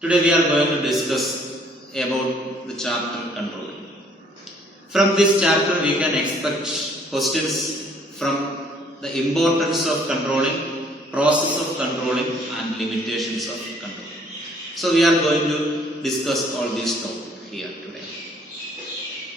Today we are going to discuss about the chapter controlling. From this chapter we can expect questions from the importance of controlling, process of controlling and limitations of controlling. So we are going to discuss all these topics here today.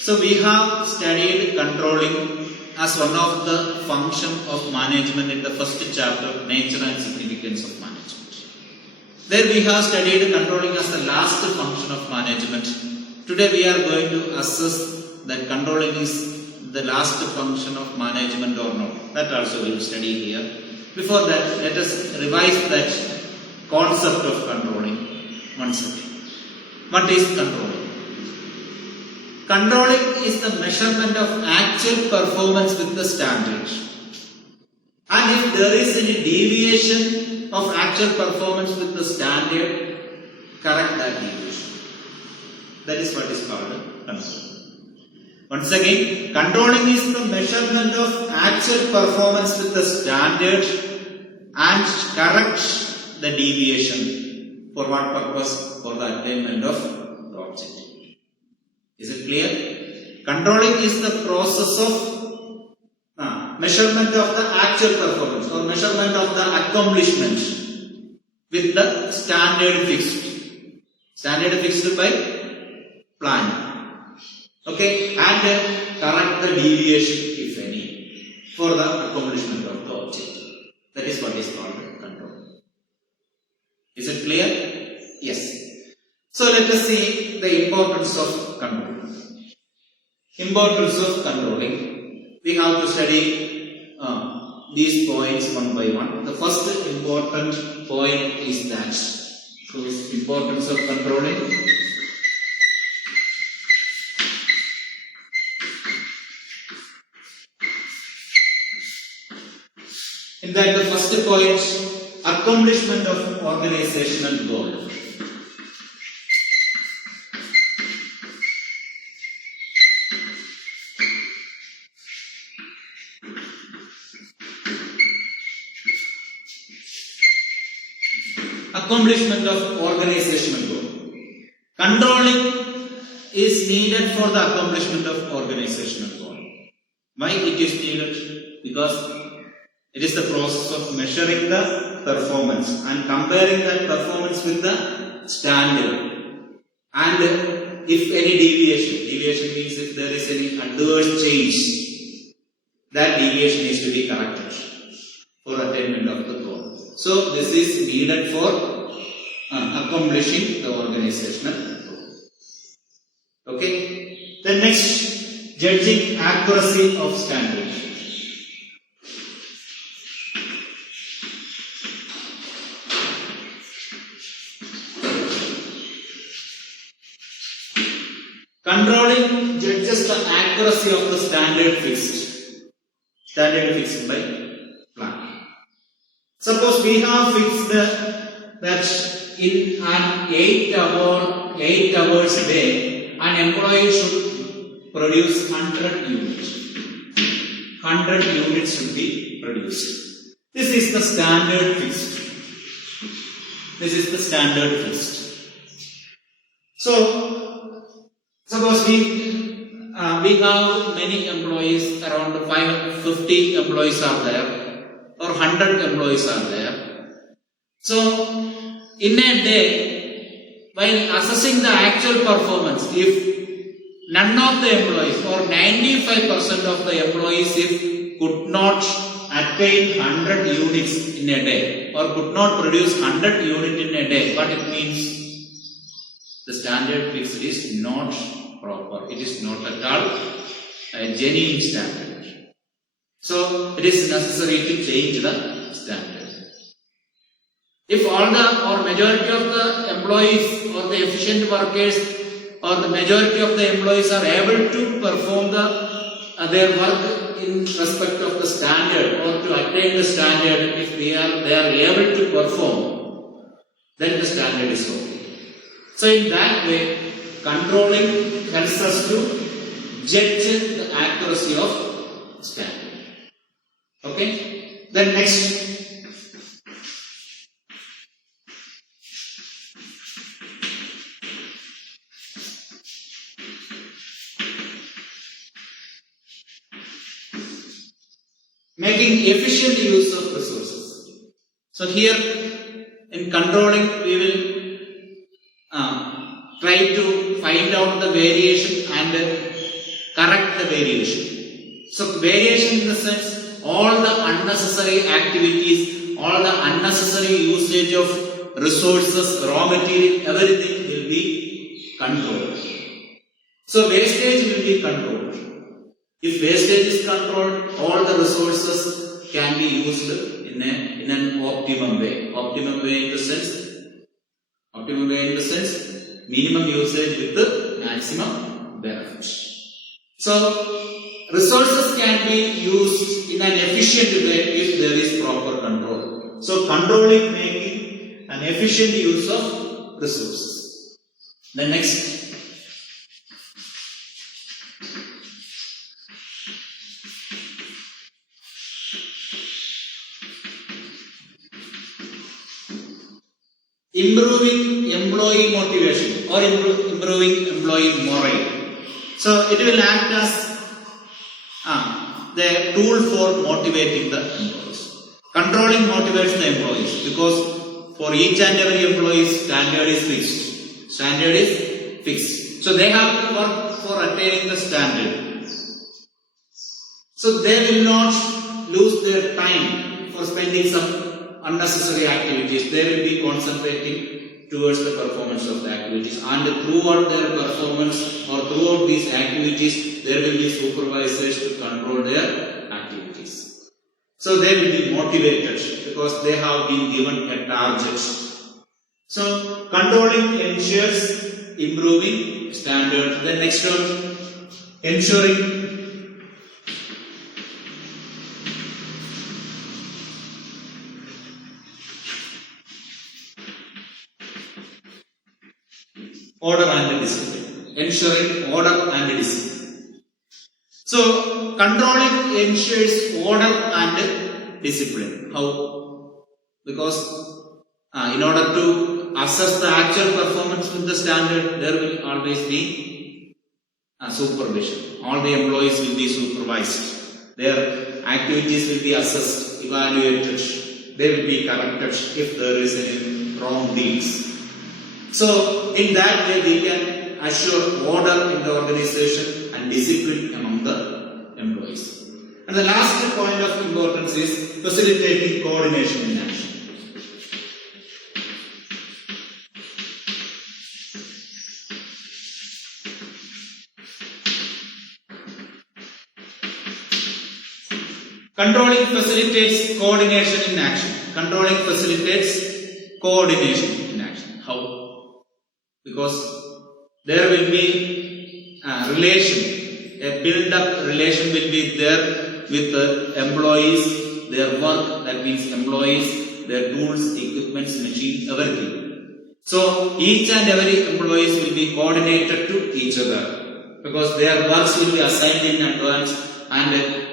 So we have studied controlling as one of the function of management in the first chapter, nature and significance of management. There we have studied controlling as the last function of management. Today we are going to assess that controlling is the last function of management or not. That also we will study here. Before that, let us revise that concept of controlling once again. What is controlling? Controlling is the measurement of actual performance with the standard. And if there is any deviation of actual performance with the standard, correct that deviation. That is what is called controlling. Once again, controlling is the measurement of actual performance with the standard and correct the deviation. For what purpose? For the attainment of the objective. Is it clear? Controlling is the process of measurement of the actual performance or measurement of the accomplishment with the standard fixed. Standard fixed by plan. Okay, and correct the deviation, if any, for the accomplishment of the objective. That is what is called control. Is it clear? Yes. So let us see the importance of control. Importance of controlling. We have to study these points one by one. The first important point is that. So, importance of controlling. In that, the first point, accomplishment of organizational goal. Accomplishment of organizational goal. Controlling is needed for the accomplishment of organizational goal. Why it is needed? Because it is the process of measuring the performance and comparing that performance with the standard. And if any deviation means if there is any adverse change, that deviation is to be corrected for attainment of the goal. So this is needed for accomplishing the organizational goal. Okay. Then next, judging accuracy of standard. Controlling judges the accuracy of the standard fixed. Standard fixed by plan. Suppose we have fixed that in an 8 hours a day, an employee should produce 100 units. 100 units should be produced. This is the standard fixed. This is the standard fixed. So, suppose we have many employees, around 50 employees are there, or 100 employees are there. So, in a day, while assessing the actual performance, if none of the employees or 95% of the employees if could not attain 100 units in a day or could not produce 100 units in a day, what it means? The standard fixed is not proper. It is not at all a genuine standard. So, it is necessary to change the standard. If all the or majority of the employees or the efficient workers or the majority of the employees are able to perform their work in respect of the standard or to attain the standard, if they are able to perform, then the standard is okay. So in that way, controlling helps us to judge the accuracy of standard. Okay? Then next, making efficient use of resources. So here in controlling we will try to find out the variation and correct the variation. So variation in the sense all the unnecessary activities, all the unnecessary usage of resources, raw material, everything will be controlled. So wastage will be controlled. If wastage is controlled, all the resources can be used in an optimum way. Optimum way in the sense, minimum usage with the maximum benefit. So resources can be used in an efficient way if there is proper control. So controlling, making an efficient use of resources. The next, improving employee motivation or improving employee morale. So it will act as the tool for motivating the employees. Controlling motivates the employees because for each and every employee standard is fixed. So they have to work for attaining the standard. So they will not lose their time for spending some unnecessary activities. They will be concentrating towards the performance of the activities, and throughout their performance or throughout these activities there will be supervisors to control their activities. So they will be motivated because they have been given a target. So controlling ensures improving standard. The next one, ensuring order and discipline. Ensuring order and discipline. So controlling ensures order and discipline. How? Because in order to assess the actual performance with the standard, there will always be supervision. All the employees will be supervised. Their activities will be assessed, evaluated. They will be corrected if there is any wrong deeds. So in that way we can assure order in the organization and discipline among the employees. And the last point of importance is facilitating coordination in action. Controlling facilitates coordination in action. Controlling facilitates coordination in action. How? Because there will be a relation, a build-up relation will be there with the employees, their work, that means employees, their tools, equipments, machines, everything. So each and every employees will be coordinated to each other because their works will be assigned in advance, and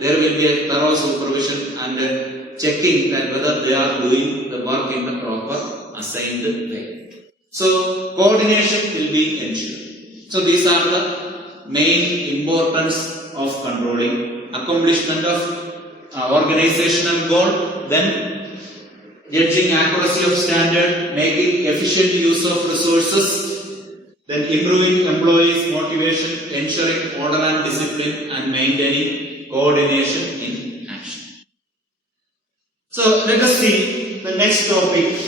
there will be a thorough supervision and checking that whether they are doing the work in the proper assigned way. So coordination will be ensured. So these are the main importance of controlling: accomplishment of organizational goal, then judging accuracy of standard, making efficient use of resources, then improving employees' motivation, ensuring order and discipline, and maintaining coordination in action. So let us see the next topic.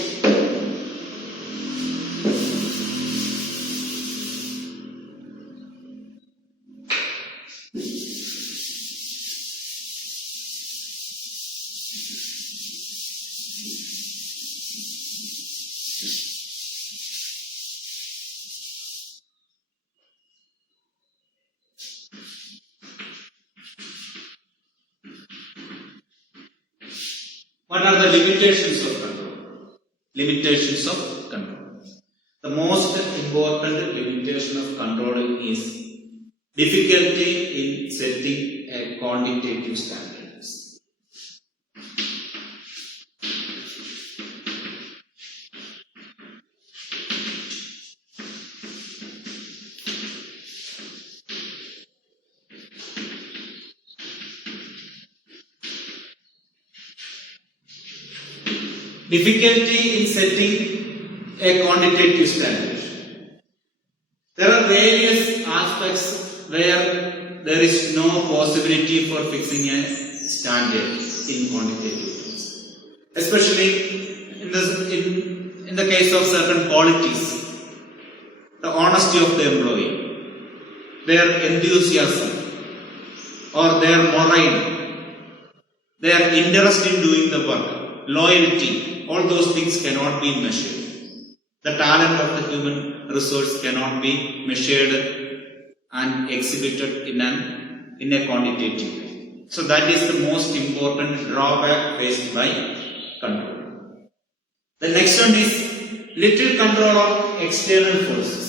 What are the limitations of control? Limitations of control. The most important limitation of controlling is difficulty in setting a quantitative standards. difficulty in setting a quantitative standard. There are various aspects where there is no possibility for fixing a standard in quantitative terms. Especially in the case of certain qualities, the honesty of the employee, their enthusiasm or their morale, their interest in doing the work, loyalty, all those things cannot be measured. The talent of the human resource cannot be measured and exhibited in a quantitative way. So that is the most important drawback faced by control. The next one is little control of external forces.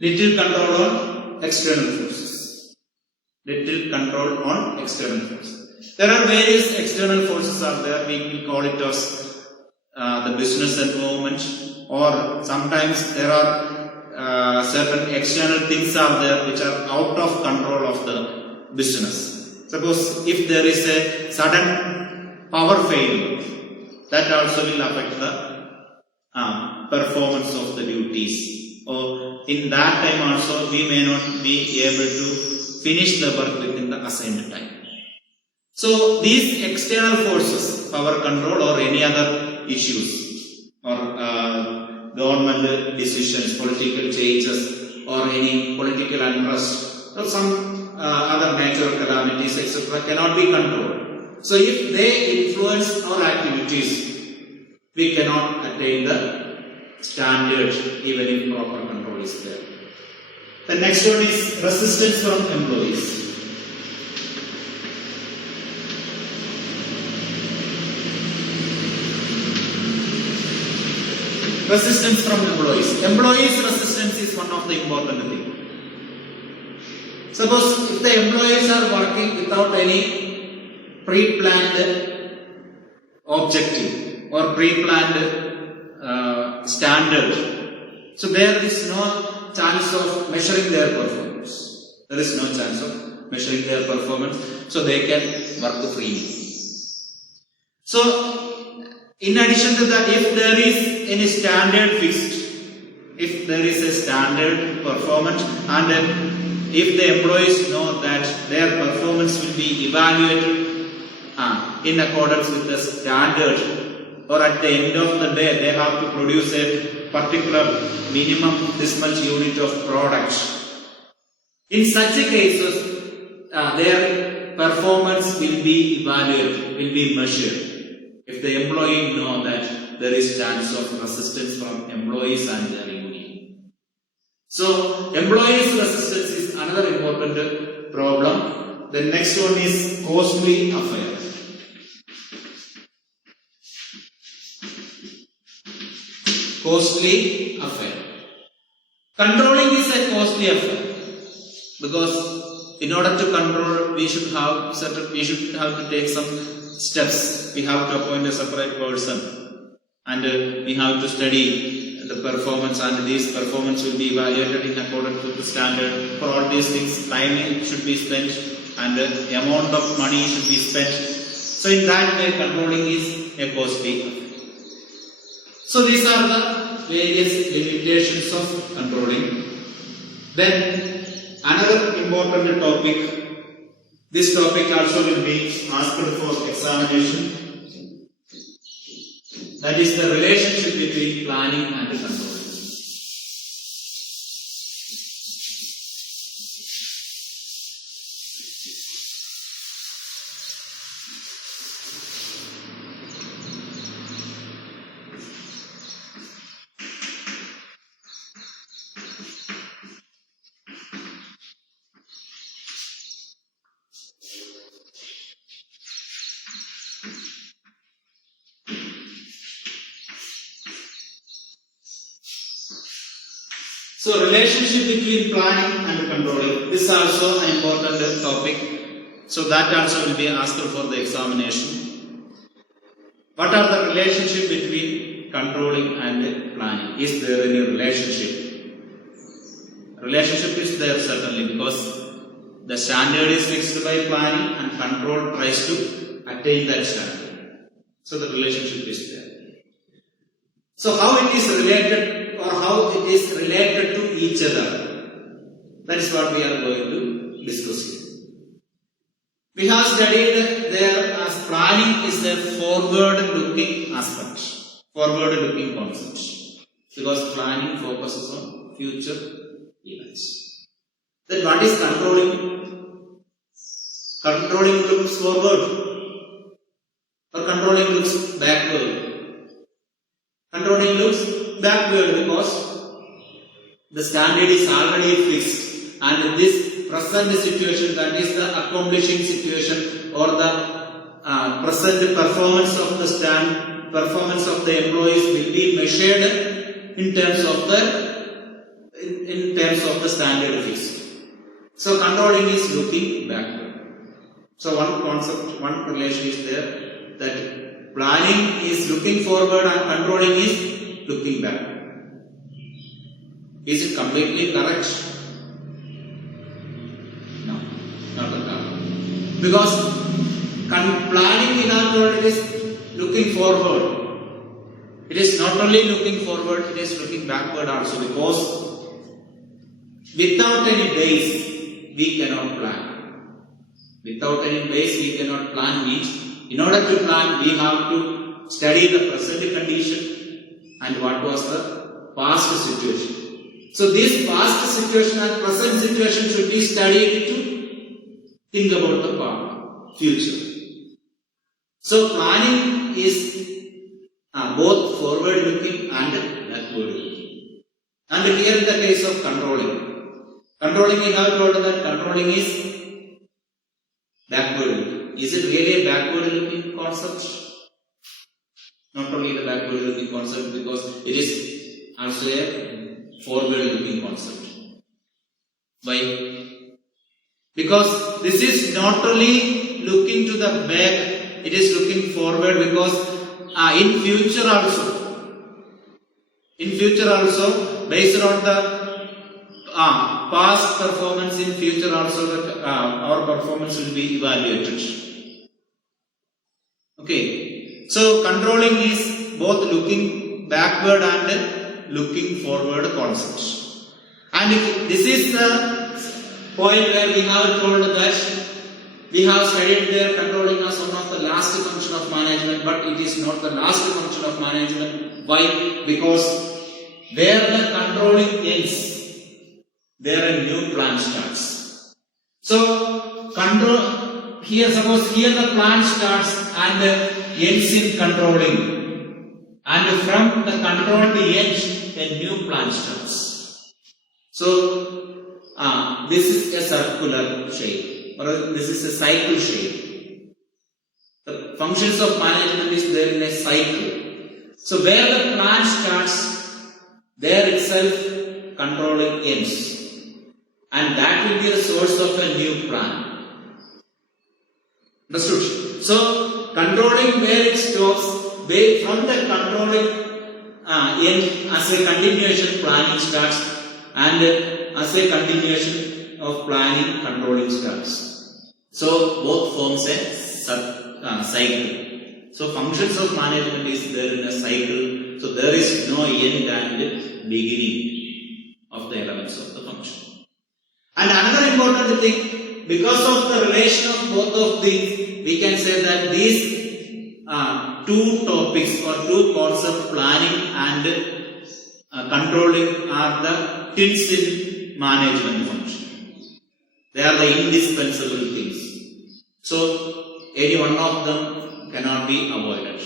Little control on external forces. Little control on external forces. There are various external forces out there. We will call it as the business environment, or sometimes there are certain external things out there which are out of control of the business. Suppose if there is a sudden power failure, that also will affect the performance of the duties. Or in that time also we may not be able to finish the work within the assigned time. So these external forces, power control or any other issues or government decisions, political changes or any political unrest or some other natural calamities etc. cannot be controlled. So if they influence our activities, we cannot attain the standard even if proper control is there. The next one is resistance from employees. Resistance from employees. Employees' resistance is one of the important things. Suppose if the employees are working without any pre-planned objective or pre-planned standard, so there is no chance of measuring their performance. There is no chance of measuring their performance, so they can work freely. So, in addition to that, if there is any standard fixed, if there is a standard performance, and if the employees know that their performance will be evaluated in accordance with the standard, or at the end of the day they have to produce a particular minimum this much unit of product. In such a cases, their performance will be evaluated, will be measured. If the employee know that there is chance of resistance from employees and their union. So, employees' resistance is another important problem. The next one is costly affair. Costly affair. Controlling is a costly affair because in order to control, we should have to take some steps. We have to appoint a separate person, and we have to study the performance, and this performance will be evaluated in accordance with the standard. For all these things, time should be spent, and the amount of money should be spent. So in that way, controlling is a costly affair. So these are the various limitations of controlling. Then another important topic, this topic also will be asked for examination. That is the relationship between planning and controlling. So, relationship between planning and controlling. This is also an important topic. So, that also will be asked for the examination. What are the relationship between controlling and planning? Is there any relationship? relationship is there certainly, because the standard is fixed by planning and control tries to attain that standard. So the relationship is there. So how it is related, or how it is related to each other, that is what we are going to discuss here. We have studied there as planning is a forward-looking aspect, forward-looking concept, because planning focuses on future events. Then what is controlling? Controlling looks forward, or controlling looks backward. Controlling looks backward because the standard is already fixed, and this present situation, that is the accomplishing situation or the present performance of the performance of the employees will be measured in terms of the standard fixed. So controlling is looking backward. So one concept, one relation is there, that planning is looking forward and controlling is looking backward. Is it completely correct? No, not at all. Because planning we have told is looking forward. It is not only looking forward, it is looking backward also, because without any base we cannot plan. Without any base we cannot plan means, in order to plan we have to study the present condition and what was the past situation. So this past situation and present situation should be studied to think about the future. So planning is both forward looking and backward looking. And here in the case of controlling we have told that controlling is backward looking. Is it really a backward looking concept? Not only the backward looking concept, because it is also a forward looking concept. Why? Because this is not only looking to the back, it is looking forward, because in future also, based on the past performance, in future also our performance will be evaluated. Okay, so controlling is both looking backward and looking forward concepts. And this is the point where we have told that we have studied there controlling as one of the last function of management, but it is not the last function of management. Why? Because where the controlling ends, there a new plan starts. So here, suppose here the plan starts and ends in controlling, and from the control to end a new plan starts. So this is a circular shape, or this is a cycle shape. The functions of management is there in a cycle. So where the plan starts, there itself controlling ends, and that will be the source of a new plan. Understood? So controlling where it stops, from the controlling end as a continuation planning starts, and as a continuation of planning controlling starts. So both forms a cycle. So functions of management is there in a cycle. So there is no end and beginning of the elements of the function. And another important thing, because of the relation of both of these, we can say that these two topics or two concepts, planning and controlling, are the twins in management function. They are the indispensable things. So any one of them cannot be avoided.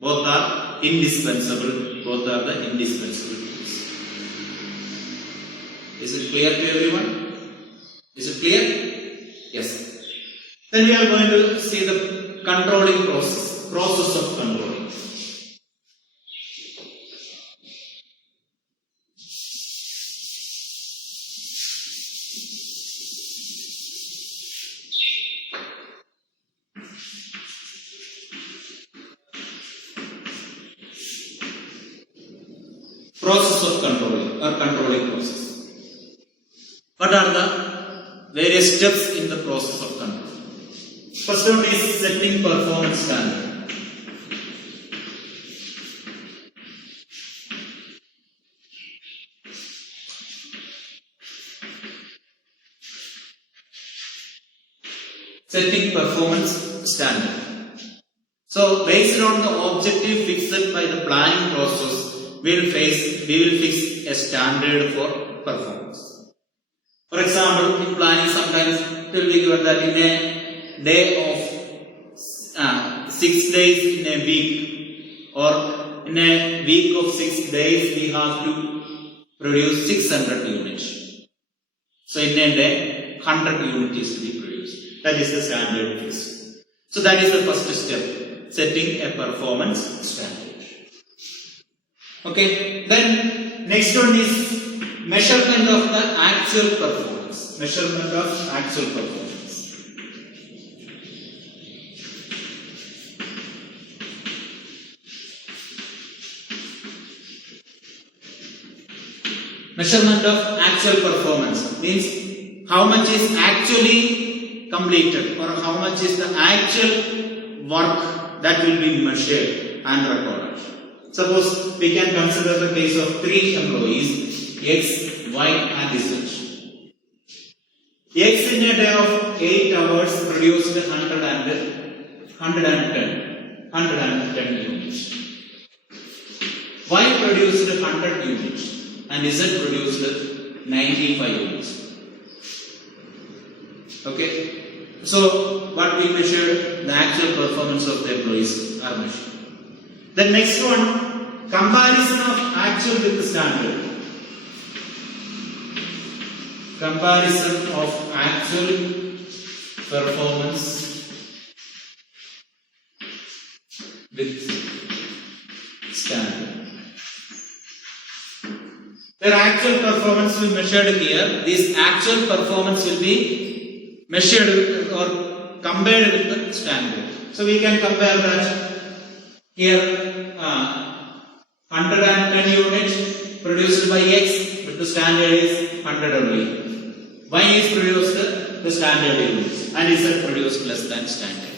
Both are indispensable. Both are the indispensable things. Is it clear to everyone? Is it clear? Yes. Then we are going to see the controlling process of controlling. Process of controlling, or controlling process. What are the various steps in the process of control? First one is setting performance standard. Setting performance standard. So, based on the objective fixed by the planning process, we will fix a standard for performance. For example, in planning, sometimes it will be given that in a day of 6 days in a week, or in a week of 6 days, we have to produce 600 units. So, in a day, 100 units is to be produced. That is the standard fix. So, that is the first step, setting a performance standard. Okay, then next one is measurement of the actual performance. Measurement of actual performance. Measurement of actual performance means how much is actually completed or how much is the actual work that will be measured and recorded. Suppose we can consider the case of 3 employees, X, Y and Z. X in a day of 8 hours produced 110 units. Y produced 100 units and Z produced 95 units. Okay. So, what we measured, the actual performance of the employees are measured. The next one, comparison of actual with the standard. Comparison of actual performance with standard. Their actual performance will be measured here. This actual performance will be measured or compared with the standard. So we can compare that here 110 units produced by X, but the standard is 100 only. Y is produced the standard units and Z produced less than standard.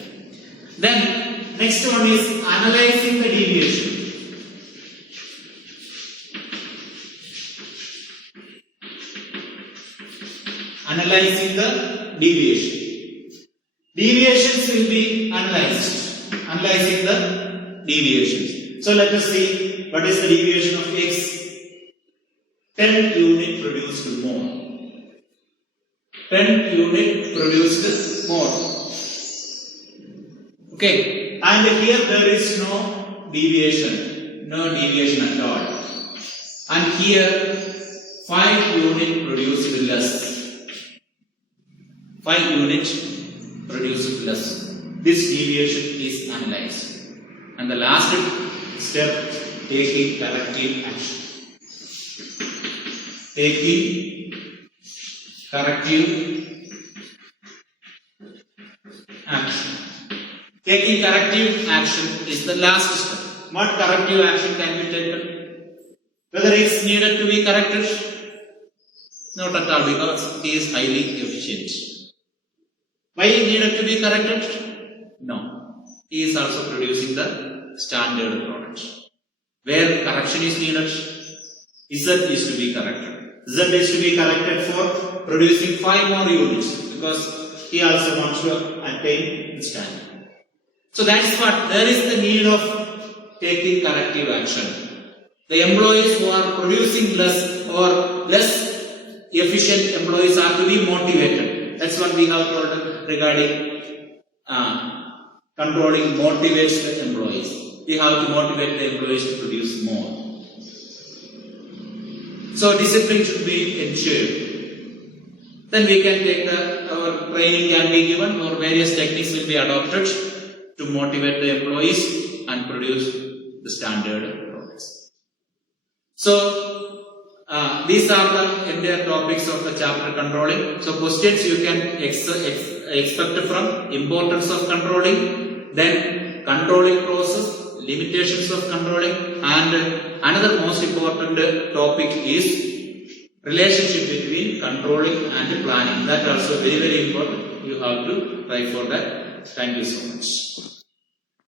Then next one is analyzing the deviation. Analyzing the deviation. Deviations will be analyzed. Analyzing the deviations. So let us see what is the deviation of X. 10 unit produced more. 10 unit produced more. Okay. And here there is no deviation. No deviation at all. And here 5 unit produced less. 5 units produced less. This deviation is analyzed. And the last step, taking corrective action. Taking corrective action. Taking corrective action is the last step. What corrective action can be taken? Whether it's needed to be corrected? Not at all, because he is highly efficient. Why is needed to be corrected? No. He is also producing the standard product. Where correction is needed, Z is to be corrected. Z is to be corrected for producing 5 more units because he also wants to attain the standard. So that's what there is the need of taking corrective action. The employees who are producing less or less efficient employees are to be motivated. That's what we have told regarding controlling motivates the employees. We have to motivate the employees to produce more. So discipline should be ensured. Then we can take our training can be given or various techniques will be adopted to motivate the employees and produce the standard products. So these are the entire topics of the chapter controlling. So questions you can expect from importance of controlling, then controlling process, limitations of controlling, and another most important topic is relationship between controlling and planning. That also very important. You have to try for that. Thank you so much.